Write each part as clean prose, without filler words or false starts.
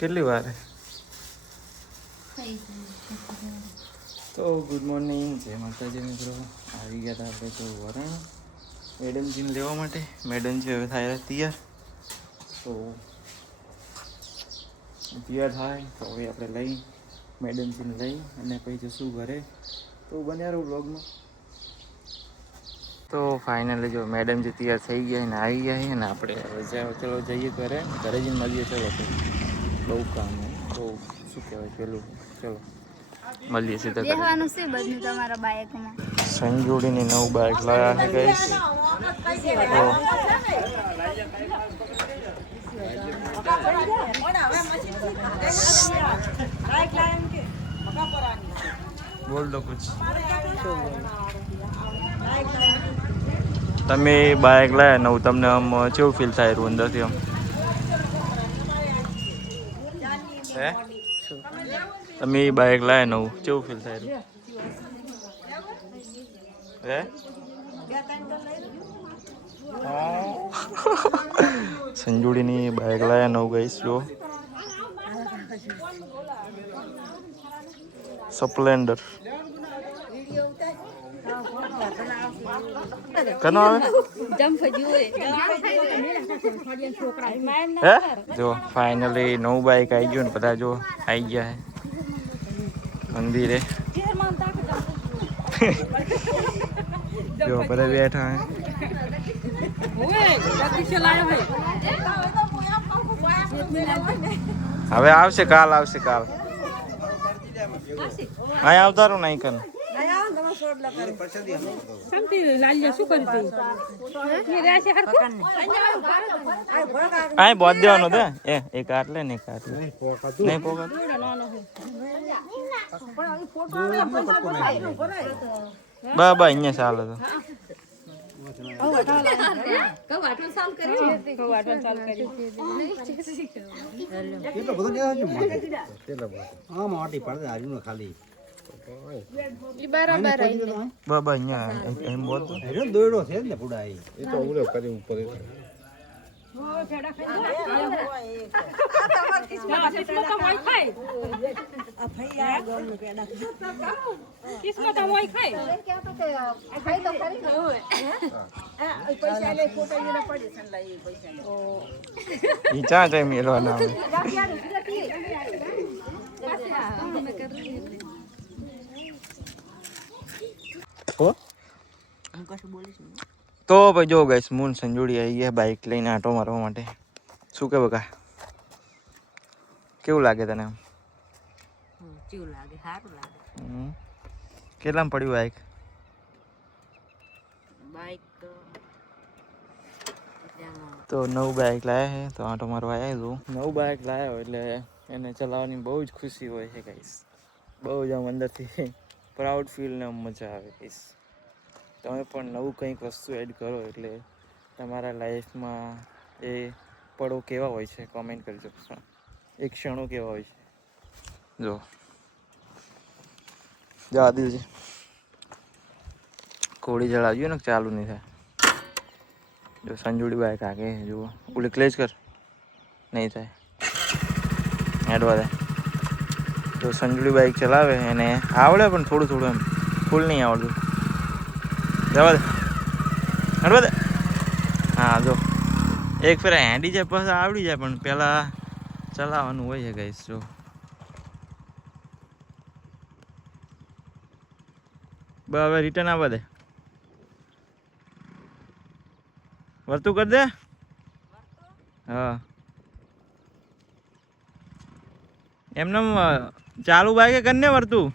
કેટલી વાર તો ગુડ મોર્નિંગ જય માતાજી મિત્રો. આવી ગયા હતા આપણે તો વરણ મેડમજીને લેવા માટે. મેડમજી હવે થાય તૈયાર, તો તૈયાર થાય તો હવે આપણે લઈ મેડમજીને લઈ અને પછી જશું ઘરે. તો બન્યા રહું વ્લોગમાં. તો ફાઇનલી જો મેડમજી તૈયાર થઈ ગયા ને આવી ગયા છે ને આપણે હવે ચલો જઈએ ઘરે. ઘરે જઈને મળીએ. ચલો તો બહુ કામ છે, બહુ શું કહેવાય પેલું. ચલો મળીએ સીધા બેહવાનું છે બધું તમારા બાઇકમાં. સંજોડીની નવું બાઇક લાયા છે ગાઈસ. બોલ દો કુછ. તમે બાઇક લાયા નવું, તમને આમ કેવું ફીલ થાય રહ્યું અંદરથી આમ? હે તમે બાઇક લાયા નવું, કેવું ફીલ થાય રહ્યું? હે સંજોડીની બાઇક લાયા નવું ગાઈસ. જો સ્પ્લેન્ડર કનો આવે હે. જો ફાઇનલી નવું બાઇક આવી ગયું ને બધા જો આવી ગયા છે મંદિરે. જો બધા બેઠા હે. હવે આવશે કાલ, આવશે કાલ. અહીં આવતા રહું નહીં કન. અહીં બોધ દેવાનું દે. એક આટલે ને એક આટલે નહીં પોગત. બાબા અહીંયા ચાલે તો બાબા અહીંયા એમ બોલ દોડો છે ને પુડાઈ એ તો ઉરે કરી ઉપર મેળવાના. તો ભાઈ જો ગાઈસ મૂન સંજોડી આવી ગયા બાઇક લઈને આંટો મારવા માટે. શું કે બકા, કેવું લાગે તને? કેટલામાં પડ્યું બાઇક? તો નવું બાઇક લાયા છે તો આંટો મારવા આવ્યા છું. નવું બાઇક લાવ્યો એટલે એને ચલાવવાની બહુ જ ખુશી હોય છે ગાઈસ. બહુ જ આમ અંદરથી પ્રાઉડ ફીલ ને મજા આવે ગાઈસ. તમે પણ નવું કંઈક વસ્તુ એડ કરો એટલે તમારા લાઈફમાં એ પળો કેવા હોય છે કોમેન્ટ કરી શકશો. એ ક્ષણો કેવા હોય છે. જો જવા દીધું છે. કોળી જળાવ્યું ને ચાલુ નહીં થાય. જો સંજોડી બાઇક આગે જુઓ. ઓલી ક્લેચ કર, નહીં થાય હેડવા દે. જો સંજોડી બાઇક ચલાવે એને આવડે પણ થોડું થોડું એમ, ફૂલ નહીં આવડતું. જવા દે, હેડવા દે. હા જો એક ફેર હેડી જાય પછી આવડી જાય, પણ પહેલાં ચલાવવાનું હોય છે ગાઈસ. જો બસ હવે રિટર્ન આવવા દે. વર્તું કરી દે. હા એમને ચાલુ બાઈકે કરીને વર્તું.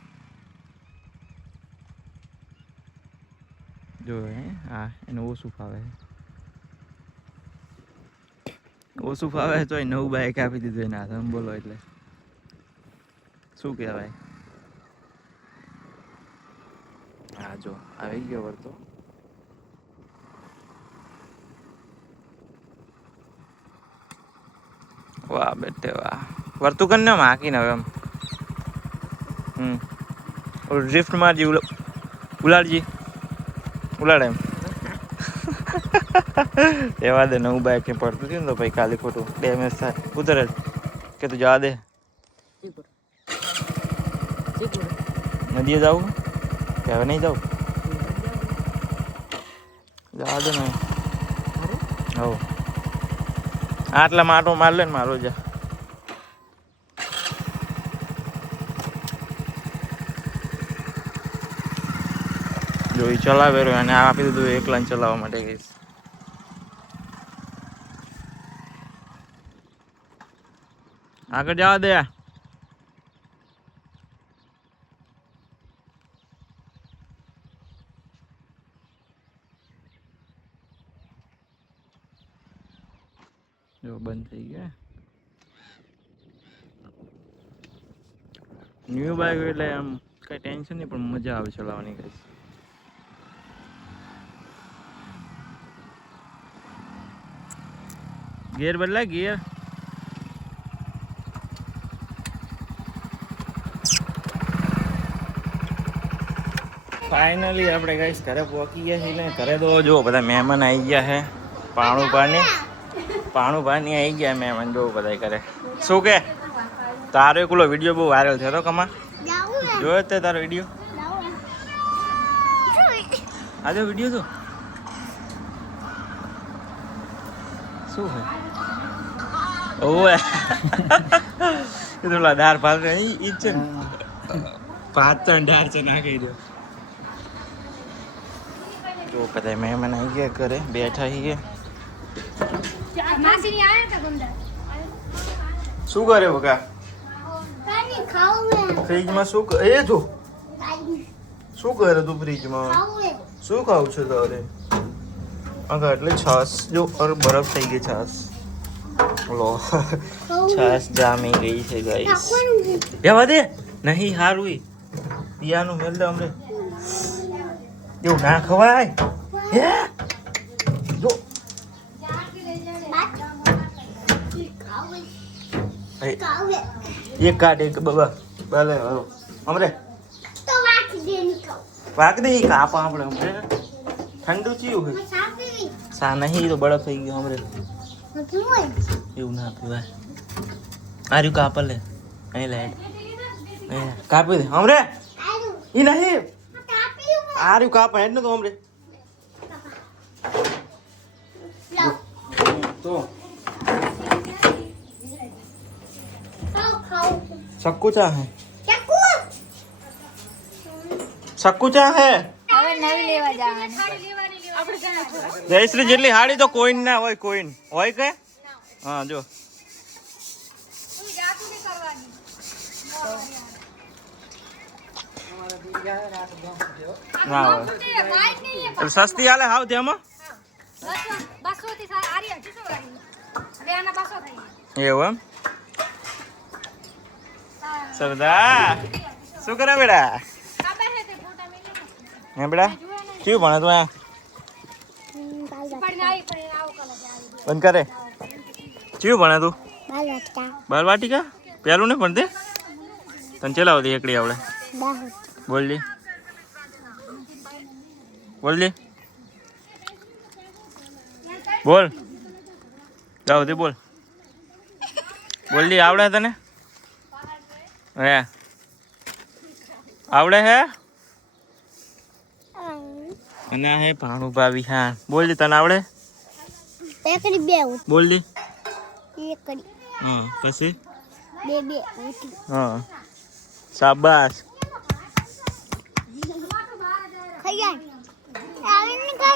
જો હા એને ઓછું ફાવે, ઓછું ફાવે તો નવું બાઈક આપી દીધું એના હાથમાં. બોલો એટલે શું કહેવાય. હા જો આવી ગયો વર્તો. વાહ બેટે વાહ. વર્તું કરીને હાકીને હવે એમ ડ્રિફ્ટ મારજી. ઉલાડજી, ઉલાડે એમ. એવા દે નવું બાઇક ને પડતું થયું ને તો ભાઈ ખાલી ખોટું ડેમેજ થાય. ઉતરે કે તું જવા દે નદીએ જાવું કે હવે નહીં જાવું જવા દે ને હો આટલા માટો માર લે ને મારો જા જો એ ચલાવે રહ્યો અને આપી દીધું એકલા ચલાવવા માટે કહીશ આગળ જવા દે જો બંધ થઈ ગયા ન્યુ બાઇક એટલે આમ કઈ ટેન્શન નહીં પણ મજા આવે ચલાવવાની કઈ ગિયર બદલાય ગિયર ફાઇનલી આપણે ગાઈસ ઘરે પહોંચી ગયા છીએ ને ઘરે તો જો બધા મહેમાન આવી ગયા છે પાણુભાની આવી ગયા મહેમાન જો બધા કરે શું કે તારો એકલો વિડીયો બહુ વાયરલ થયો હતો કમા જોયો તે તારો વિડીયો આજે વિડીયો શું છે ઓવે એ તો દાળ ભાત ઈ છે ને ભાત તો દાળ છે નાખી દો તો બધા મહેમાન આવી ગયા ઘરે બેઠા છીએ શું કરે બકા ફ્રીજમાં શું એ જો શું કરે તું ફ્રીજમાં શું ખાવું છે તારે આગળ એટલે છાસ જો બરફ થઈ ગઈ છાસ લો છાસ જામી ગઈ છે ગાઈસ બેવા દે નહીં હારું પિયાનું મેલ દે અમને એવું ના ખવાય હે જો એક કાઢ એક બાબા ભલે હમરે વાગ દે કાપા આપણે હમરે ઠંડુ ચીયું હોય સા નહીં તો બરફ થઈ ગયો હમરે એવું ના પીવાય આર્યું કાપ લે અહીં લે કાપી દે હમરે ઈ નહીં આર્યું કાપ હેડ ને તો હમરે તો सक्कू चा है सक्कू चा है હવે નવી લેવા જવાની જયશ્રી જેટલી હાડી તો કોઈન ના હોય કોઈન હોય કે હા જો ના હોય સસ્તી હાલે હાવ તેમાં એવું એમ સરદાર શું કરે બેડા હે બેડા કેવું ભણે તું આ બંધ કરે કેવું ભણે તું બાલવાટિકા પેલું ને ભણતે તને ચલાવ દે એકડી આવડે બોલજી બોલજી બોલ જાવ દે બોલ બોલજી આવડે તને હે આવડે હે અને હે ભાણું ભાવી હા બોલ દે તને આવડે એકડી બે બોલ દે એકડી હા પછી બે હા શાબાશ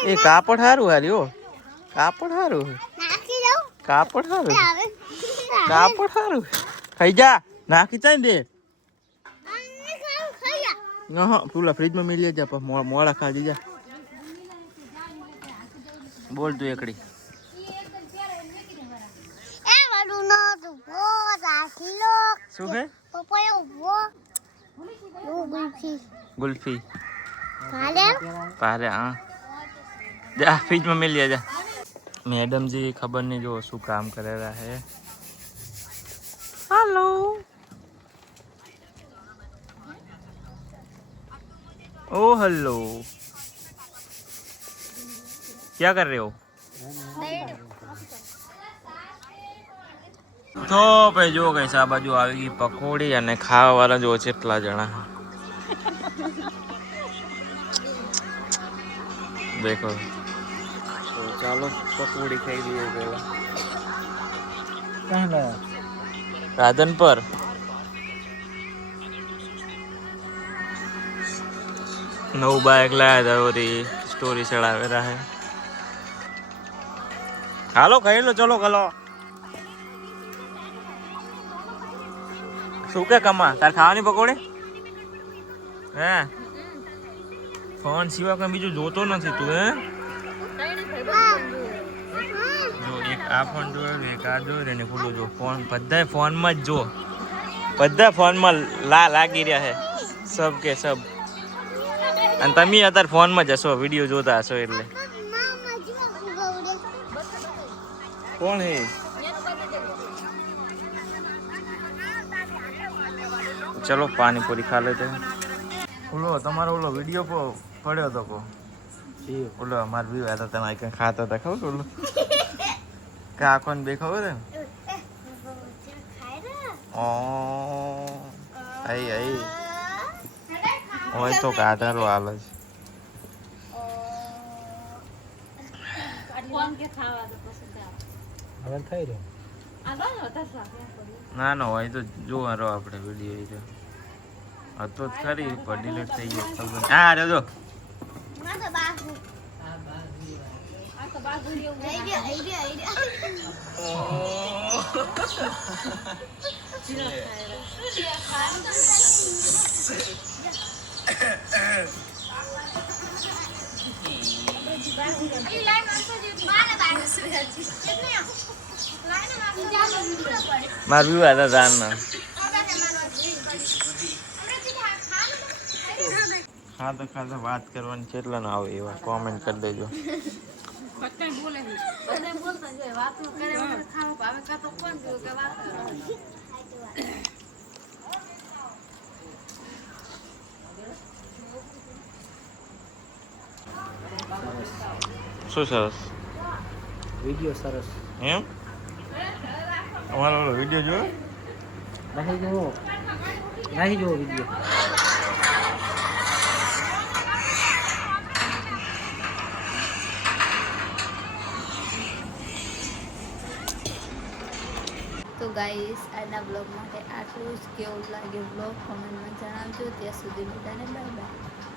એ કાપડ સારું હાર્યો કાપડ સારું કાપડ સારું કાપડ સારું ખાઈ જા નાખી ચાઈ દે હા પેલા ફ્રીજમાં મેલી જા મોડા ખાધી જા બોલ તું એકડી શું છે ગુલ્ફી પારે હા જા ફ્રીજમાં મેલી જા મેડમજી ખબર નહીં જો શું કામ કરેલા હે हेलो ओ हेलो क्या कर रहे हो તો ભાઈ જો કઈ આ બાજુ આવી ગઈ પકોડી અને ખાવા વાળા જો કેટલા જણા દેખો. તો ચાલો પકોડી ખાઈ લઈએ પેલા. રાધનપર નવું બાઇક લાયા હતા ઓરી સ્ટોરી ચડાવેલા હે. હાલો ખાઈ લો ચલો કલો. શું કે કમા તાર ખાવાની પકોડી હે? ફોન સિવાય કઈ બીજું જોતો નથી તું હે? જો એક આ ફોન જોયો એક આ જોયો ને પેલું જો ફોન બધા ફોનમાં જ જો બધા ફોનમાં લાગી રહ્યા હે સબ કે સબ. અને તમે અત્યારે ફોનમાં જ હશો વિડીયો જોતા હશો એટલે. કોણ હે? ચલો પાણીપુરી ખા લેતે. ઓલો તમારો ઓલો વિડીયો પડ્યો તો કો ઓલો અમાર વ્યૂ હતા તમે કઈ ખાતા હતા ખબર ઓલો કે આખો ને બે ખબર હે? ઓ આઈ આઈ હોય તો કાઢારો હાલ જ. ના ના હોય તો જોવા રહો આપણે વિડીયો હતો જ ખરી પણ ડિલીટ થઈ ગયો. હા રે જો માર વ્યૂ હતા જાનના. ખાતા ખાતા વાત કરવાની કેટલા ના આવે એવા કોમેન્ટ કરી દેજો. શું સરસ વિડિયો સરસ એમ? અમારો ઓલો વિડીયો જોયો? નહીં જોવો વિડિયો. તો ગાઈસ આજના બ્લોગ માટે આટલું જ. કેવું લાગે બ્લોગ કોમેન્ટમાં જણાવજો. ત્યાં સુધી બધાને બાય બાય.